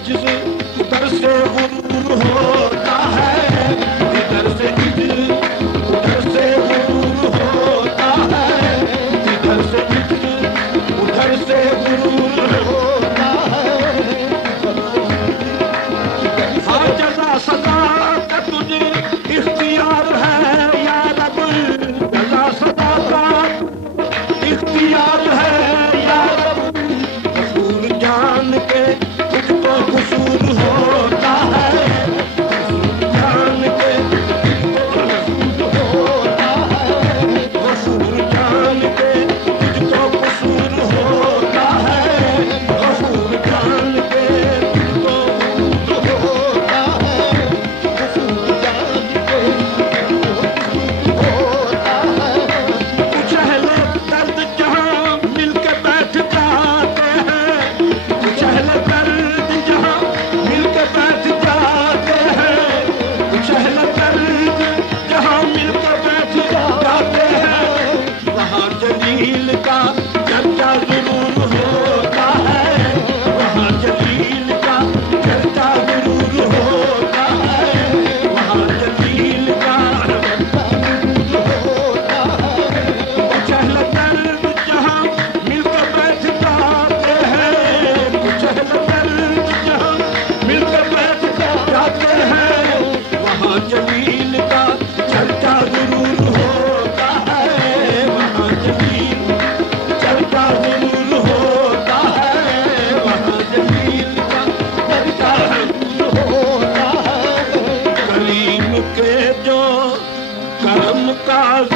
इज्ज उधर से गुरूर होता है, इधर से इज्ज उधर से गुरूर होता है, इधर से इज्ज उधर से गुरूर होता है। हाँ जज़ा सदा का तुझे इख्तियार है या रब, जज़ा सदा का इख्तियार है या रब, कसूर जान के तुझको कसूर होता है, कसूर जान के तुझको कसूर होता है, कसूर जान के तुझको कसूर होता है, कसूर जान के तुझको कसूर होता है, कसूर जान के तुझको होता है। कुछ अहले दर्द जहाँ मिलके बैठ जाते हैं, कुछ अहले दर्द जहाँ मिलके बैठ जाते हैं, कुछ अहले दर्द जहाँ मिलके बैठ जाते हैं, वहाँ जलील का चर्चा जरूर होता है, वहाँ जलील का चर्चा जरूर होता है, वहाँ जलील का चर्चा जरूर होता है। कुछ अहले दर्द जहाँ मिलकर बैठ जाते हैं, कुछ अहले दर्द जहाँ मिलकर बैठ जाते हैं, वहाँ जलील का चर्चा जरूर होता है, वहाँ जलील चर्चा जरूर होता है, वहाँ जलील का चर्चा जरूर होता है। कलीम के जो कर्म काज